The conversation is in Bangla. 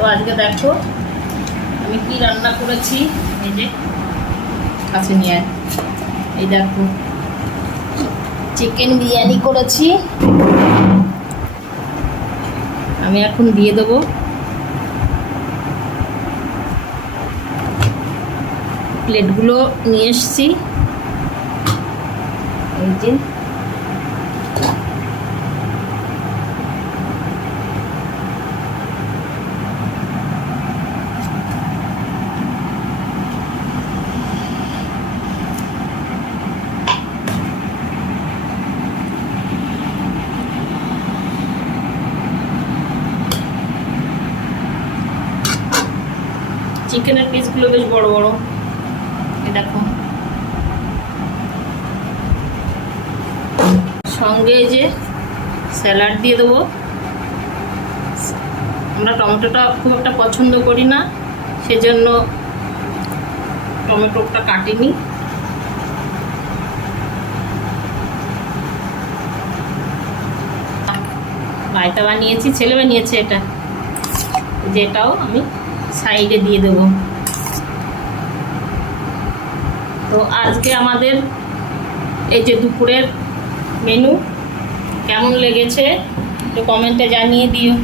তো আজকে দেখো আমি কি রান্না করেছি। এই যে কাছে নিয়ে এই দেখো চিকেন বিরিয়ানি করেছি। আমি এখন দিয়ে দেবো। প্লেটগুলো নিয়ে এসছি। এই যে চিকেনের পিসগুলো বেশ বড় বড়। এই দেখো সঙ্গে যে স্যালাড দিয়ে দেবো। আমরা টমেটোটা খুব একটা পছন্দ করি না, সেজন্য টমেটোটা কাটিনি। রায়তা বানিয়েছি, ছেলে বানিয়েছে এটা, যেটাও আমি সাইডে দিয়ে দেবো। তো আজকে আমাদের এই যে দুপুরের মেনু কেমন লেগেছে একটু কমেন্টে জানিয়ে দিও।